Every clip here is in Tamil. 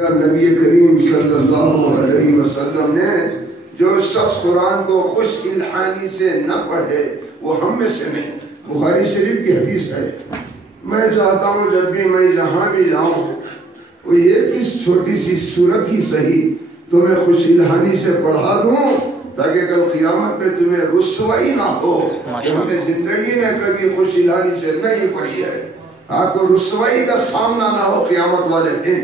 नबी करीम सल्लल्लाहु अलैहि वसल्लम ने जो शख्स कुरान को खुश इल्हानी से न पढ़े वो हम में से नहीं। बुखारी शरीफ की हदीस है। मैं चाहता हूँ जब भी मैं जहाँ भी जाऊँ वो ये किस छोटी सी सूरत ही सही तुम्हें खुश इल्हानी से पढ़ा दूँ ताकि कल क़ियामत पे तुम्हें रुस्वाई ना हो कि हमने जिंदगी में कभी खुश इल्हानी से नहीं पढ़ी है। आपको रुस्वाई का सामना ना हो क़ियामत वाले दिन।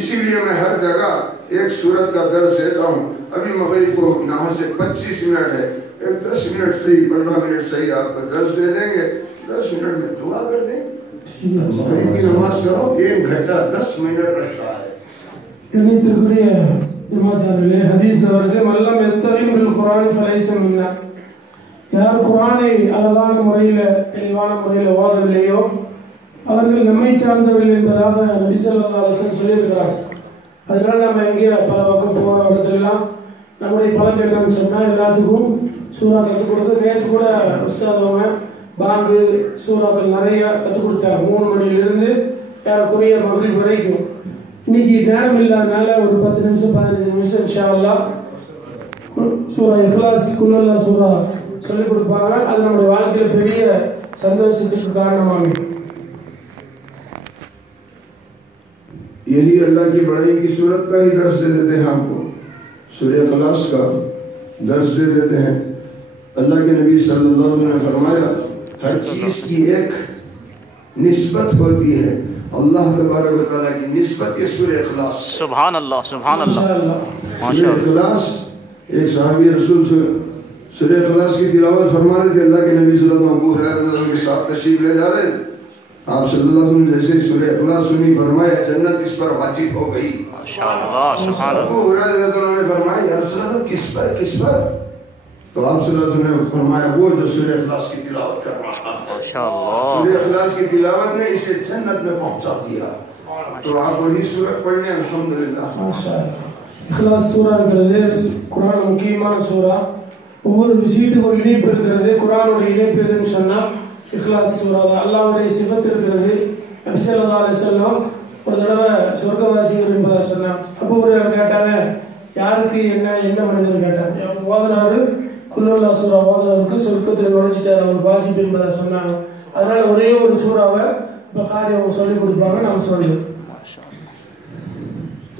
इसीलिए मैं हर जगह एक सूरत का दर्ज देता हूँ। अभी मगरिब को यहाँ से 25 मिनट है, एक 10 मिनट सही 15 मिनट सही आपको दर्ज दे देंगे। 10 मिनट में दुआ कर दें। मगरिब की नमाज करो 1 घंटा 10 मिनट रहता है। हदीस मल्लम यत्तबिन बिल कुरान फलैस मिन्ना। யார் குர்ஆனை அழகான முறையில் தெளிவான முறையில் ஓதவில்லையோ அவர்கள் நம்மை சார்ந்தவர்கள் என்பதாக நபி ஸல்லல்லாஹு அலைஹி வஸல்லம் சொல்லியிருக்கிறார். அதனால நம்ம எங்கே பல பக்கம் போகிற இடத்துலலாம் நம்முடைய பழக்கம் என்னன்னு சொன்னால் எல்லாத்துக்கும் சூறா கற்றுக் கொடுத்து நேற்று கூட உஸ்தாதவங்க பாங்கு சூறாக்கள் நிறைய கற்றுக் கொடுத்தாங்க. 3 மணியிலிருந்து ஏறக்குறைய மகரிப் வரைக்கும். இன்னைக்கு நேரம் இல்லாதனால ஒரு 10 நிமிஷம் 15 நிமிஷம் இன்ஷா அல்லாஹ் சூரா இக்லாஸ் குல்லுல்லா சூரா சொல்லிக் கொடுப்பாங்க. அது நம்முடைய வாழ்க்கையில் பெரிய சந்தோஷத்துக்கு காரணமாகும். यही अल्लाह की बड़ाई की सूरत का ही दर्ज दे देते हैं। हमको सूरह इखलास का दर्ज दे देते हैं। अल्लाह के नबी सल्लल्लाहु अलैहि वसल्लम ने फरमाया हर चीज़ की एक निस्बत होती है। अल्लाह तबारक व तआला की निस्बत ये सूरह इखलास। सुभान अल्लाह सुभान अल्लाह। सूरह इखलास एक सहाबी रसूल सूरह इखलास की तिलावत फरमा रहे थे। अल्लाह के नबी सल्लल्लाहु अलैहि वसल्लम अबू हुरैरा के साथ तशरीफ ले जा रहे थे। आप सल्लल्लाहु अलैहि वसल्लम जैसे सूरह इखलास सुनी फरमाया जन्नत इस पर वाजिब हो गई। माशाअल्लाह सुभान अल्लाह। अबू हुरैरा ने फरमाया या रसूल अल्लाह किस पर तो आप सल्लल्लाहु अलैहि वसल्लम ने फरमाया वो जो सूरह इखलास की तिलावत कर रहा था। माशाअल्लाह। सूरह इखलास की तिलावत ने इसे जन्नत में पहुंचा दिया। तो आप वही सूरत पढ़ने अल्हम्दुलिल्लाह। மாஷாஅல்லாஹ். இக்லாஸ் சூராங்கிறது குர்ஆன் முக்கியமான சூரா. ஒவ்வொரு விஷயத்துக்கும் ஒரு இணைப்பு இருக்கிறது. குர்ஆனோட இணைப்பு எதுன்னு சொன்னால் இக்லாஸ் சூரா தான். அல்லாஹ்வுடைய சிஃபத் இருக்கிறது. நபி ஸல்லல்லாஹு அலைஹி வஸல்லம் ஒரு தடவை சொர்க்கவாசிகள் என்பதை சொன்னாங்க. அபூ ஹுரைரா கேட்டாங்க யாருக்கு என்ன மனிதர் கேட்டாங்க. ஓதுனாரு குல்லுல்லா சூரா ஓதுனருக்கு சொர்க்கத்தில் நுழைஞ்சிட்டார் அவர் வாஜிப் என்பதை சொன்னாங்க. அதனால ஒரே ஒரு சூறாவை புகாரி அவங்க சொல்லிக் கொடுப்பாங்க. நாம் சொல்லுவோம்.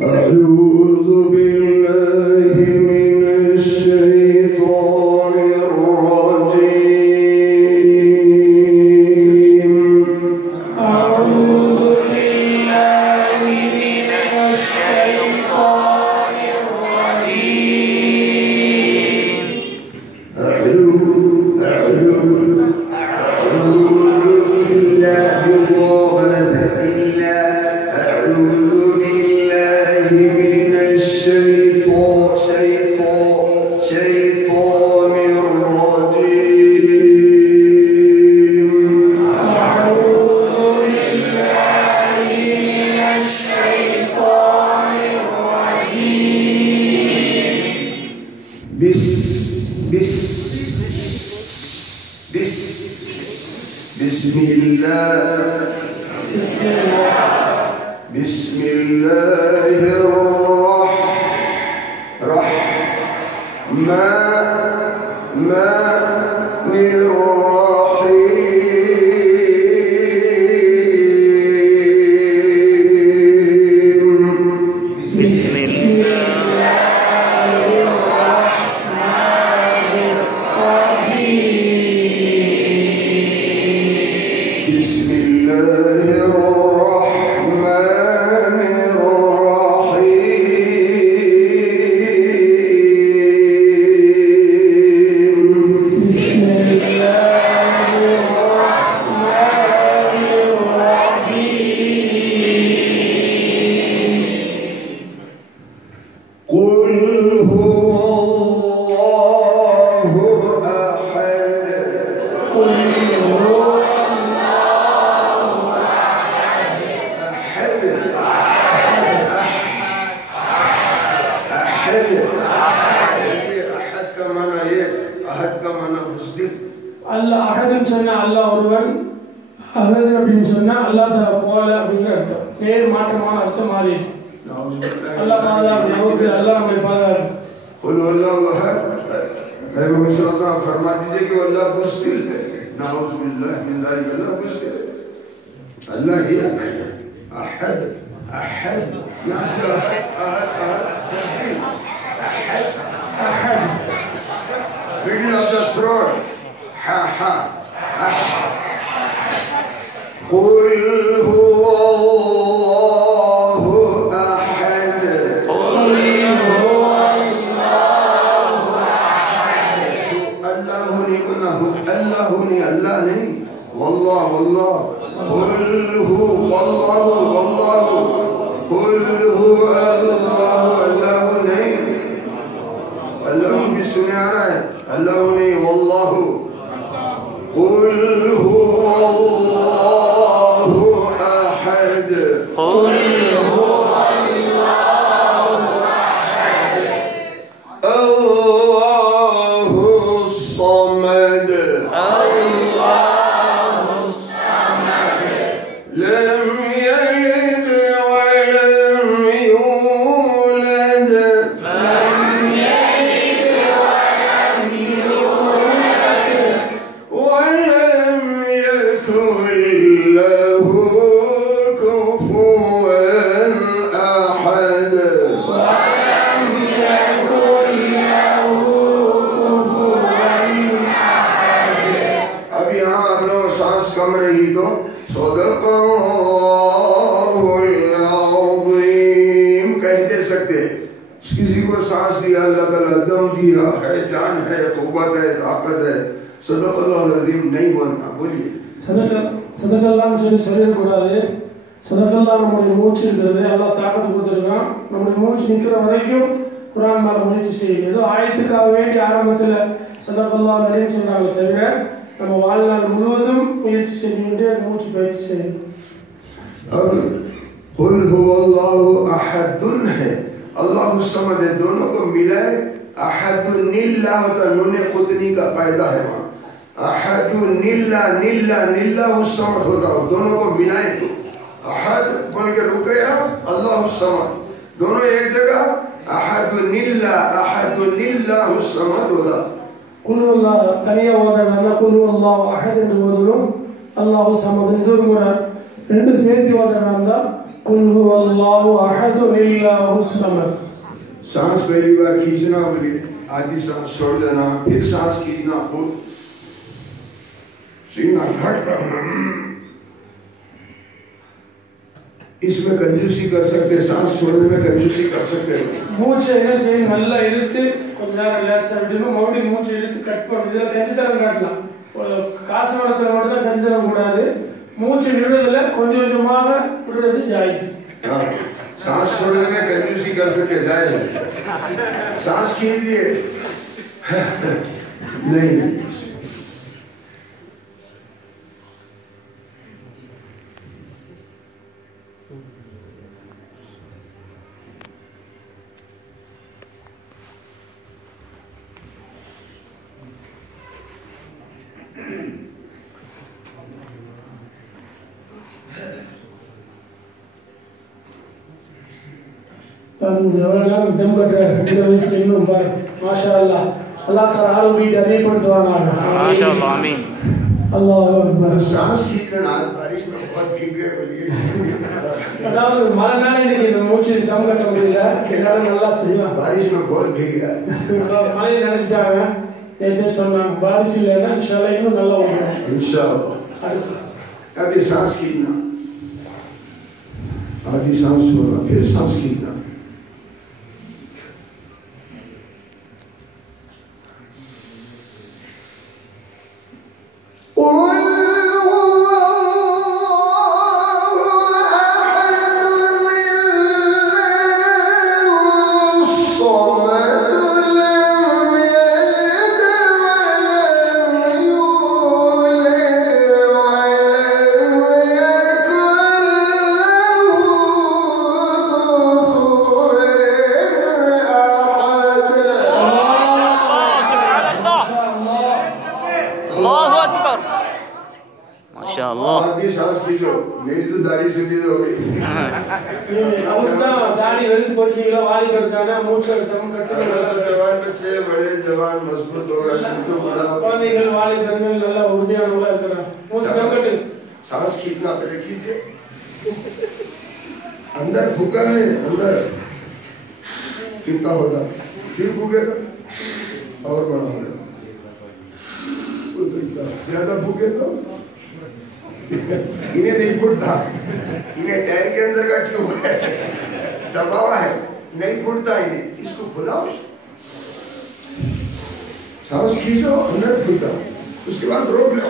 أعوذ بالله من الشيطان الرجيم. أعوذ بالله من الشيطان الرجيم. أعوذ بالله من الشيطان الرجيم. أعوذ بالله من الشيطان الرجيم. بسم الله الرحمن அல்லாஹ் அஹதுன்னு சொன்னா அல்லாஹ் ஒருவன், அஹது அப்படின்னு சொன்னா அல்லாஹ் தஆலா கோல அப்படிங்கிற அர்த்தம். பேர் மாற்றமான அர்த்தம் மாறி. अल्लाह पाक நமக்கு अल्लाह हमें पाक बोलो अल्लाह अहद अरे मोहम्मद सल्लल्लाहु अलैहि वसल्लम फरमा दीजिए कि अल्लाह बुज़दिल है नाउज़ु बिल्लाह मिन ज़ालिक अल्लाह बुज़दिल है अल्लाह ही अहद अहद यानी अहद अहद middle of the throat ha ha قل هو الله أحد अल्लाह नहीं वल्लाह वल्लाह कुल हु वल्लाह वल्लाह कुल हु अल्लाह अल्लाह नहीं अल्लाह भी सुने आ रहा है अल्लाह नहीं वल्लाह कुल हु अल्लाह अहद कुल हु अल्लाह अहद अल्लाहु समद जान है क़ुव्वत है ताकत है सदक़ल्लाहुल अज़ीम नहीं बोलना बोलिए சதகல்லான்னு சொல்லி சொல்லிடக்கூடாது சதகல்லா நம்முடைய மூச்சு இருக்கிறது அல்லாஹ் தாக்கத்து கொடுத்துருக்கான் நம்முடைய மூச்சு நிற்கிற வரைக்கும் குரான் மேலே முயற்சி செய்யுது ஏதோ ஆயத்துக்காக வேண்டி ஆரம்பத்தில் சதகல்லா நிறைய சொன்னாங்க தவிர நம்ம வாழ்நாள் முழுவதும் முயற்சி செஞ்சுக்கிட்டே மூச்சு பயிற்சி செய்யணும் कुल हुवल्लाहु अहदुन है अल्लाह समद है दोनों को मिलाए अहदुनिल्लाह होता नूने खुतनी का पैदा है वहाँ अहदुनिल्लाह निल्ला निल्लाहु समद होता दोनों को मिलाए तो अहद बन के रुक गया अल्लाह समद दोनों एक जगह अहदुनिल्लाहु समद होता कुल अल्लाह तनिया वादना कुल अल्लाह अहद என்று ஓதுறோம் அல்லாஹ் சமத் இது ஒரு முறை ரெண்டு சேர்த்து வாதனா कुल अल्लाह अहद निल्लाहु समद सांस पहली बार खींचना बोलिए आधी सांस छोड़ देना फिर सांस खींचना खुद सीना घट इसमें कंजूसी कर सकते सांस छोड़ने में कंजूसी कर सकते மூச்சை என்ன செய்யணும் நல்லா இழுத்து கொஞ்ச நேரம் ரிலாக்ஸா விடணும் மறுபடியும் மூச்சை இழுத்து கட் பண்ணி இதெல்லாம் கஞ்சித்தரம் காட்டலாம் காசு வரத்துல மட்டும் தான் கஞ்சித்தரம் கூடாது மூச்சை விடுறதுல கொஞ்சம் கொஞ்சமாக விடுறது ஜாயிஸ் सांस छोड़ने में कंजूसी कर सकते जाए सांस खींचिए नहीं जवान दम कट रहा है मेरे वैसे इन ऊपर माशाअल्लाह अल्लाह ताला हाल भी डरे पर दवाना माशाअल्लाह आमीन अल्लाह अकबर सांस खींचना बारिश में बहुत भीग गए बोलिए अदाल मारना नहीं कि மூச்சு दम कट முடியல எல்லார நல்லா செய்யலாம் बारिश में बहुत भीग गया மழை நினைச்சாங்க ஏதோ சொன்னாங்க बारिश இல்லனா इंशाल्लाह இன்னும் நல்லா வரும் इंशाल्लाह अभी सांस खींचना आधी सांस छोड़ना फिर सांस खींचना कोचिंग वालीबॉल का मूछल कम कट्टू जवान बच्चे बड़े जवान मजबूत हो गए तो बड़ा குழந்தைகள் வாலிபர்கள் நல்ல உறுதியானவங்களா இருக்கிறாங்க மூச்சு कम कट्टू सांस खींचना पहले कीजिए अंदर फूका है अंदर कितना होगा फिर फूकेगा और बड़ा होगा ज्यादा फूके तो इन्हें नहीं फूटता इन्हें टैंक के अंदर का ट्यूब है दबावा है नहीं फूटता इन्हें इसको खुलाओ सांस खींचो अंदर फूटा उसके बाद रोक लो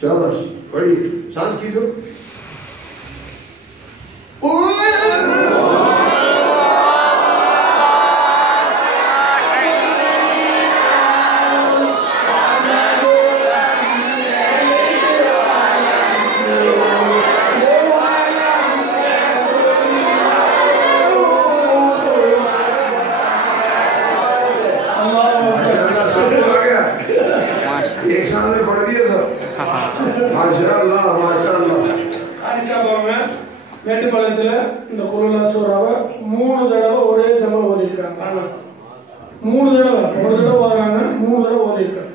शाबाश पढ़िए सांस खींचो एक साल में पढ़ दिए सब माशाअल्लाह माशाअल्लाह ஆரிசா பாருங்க மேட்டுப்பாளையத்துல இந்த குர்ஆன் சூராவை 3 தடவை ஒரே தடவை ஓதிருக்காங்க ஆனா 3 தடவை ஒரு தடவை ஓதுறாங்க 3 தடவை ஓதிருக்காங்க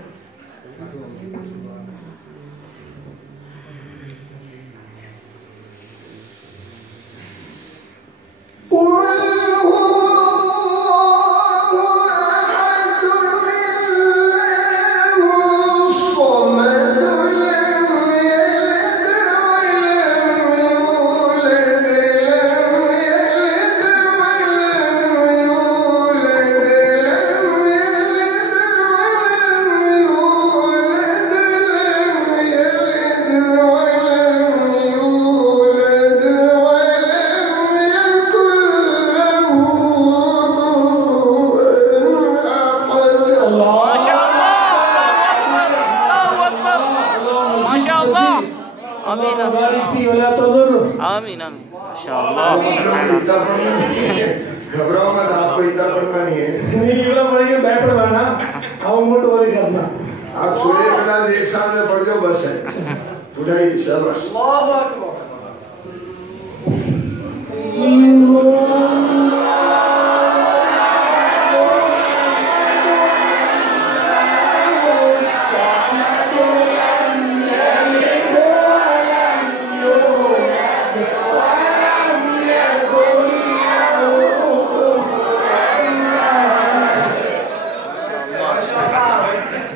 आमीन आमीन माशाअल्लाह घबराओ मत आपको इतना पढ़ना नहीं है नहीं इतना पढ़ के बैठ रहना अब मोट वरी करना आप सूर्य क्लास एक साल में पढ़ जाओ बस है उठाइए शाबाश अल्लाहु अकबर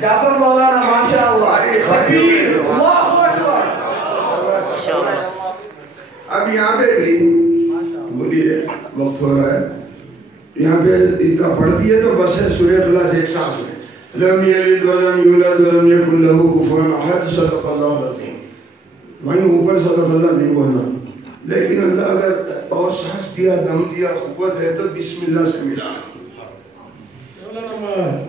जाफर मौलाना माशाअल्लाह तकबीर अल्लाहु अकबर माशाअल्लाह अब यहाँ पे भी बोलिए वक्त हो रहा है यहाँ पे इतना पढ़ दिए तो बस है सूर्य क्लास एक साथ में लम यलिद वलम यूलद वलम यकुल लहू कुफुवन अहद सदक़ल्लाहुल अज़ीम वहीं ऊपर सदक़ल्लाह नहीं बोलना लेकिन अल्लाह अगर और सांस दिया दम दिया कुव्वत है तो बिस्मिल्लाह से मिलाना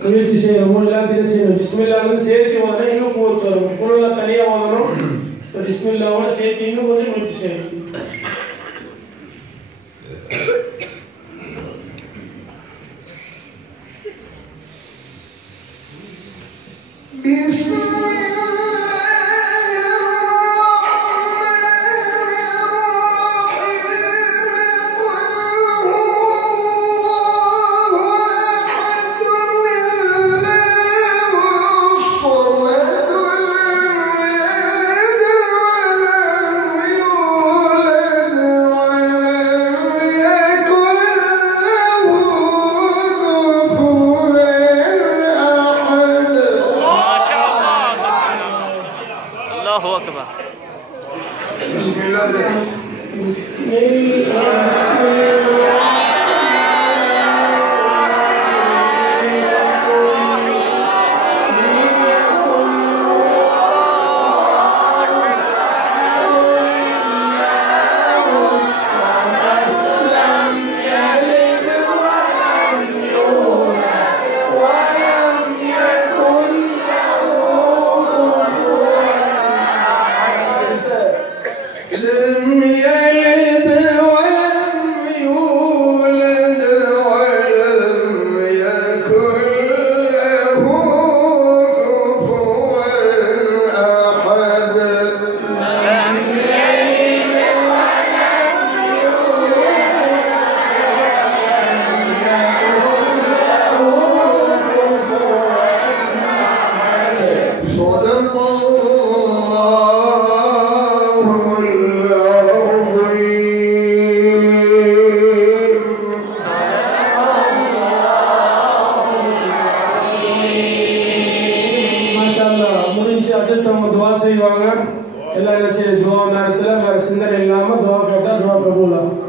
முயற்சி செய்யணும் எல்லாத்தையும் செய்யணும் பிஸ்மில்லாஹ்னு சேர்த்து ஓதுனா இன்னும் கூத்து வரும் குர்ஆன்ல தனியா ஓதணும் பிஸ்மில்லாஹ்வோட சேர்த்து இன்னும் கொஞ்சம் முயற்சி செய்யணும் அஜத் அவங்க துவா செய்வாங்க. எல்லாம் என்ன செய்ய துவா நேரத்தில் வேற சிந்தனை இல்லாமல் துவா கேட்டால் துவா கபூலாகும்.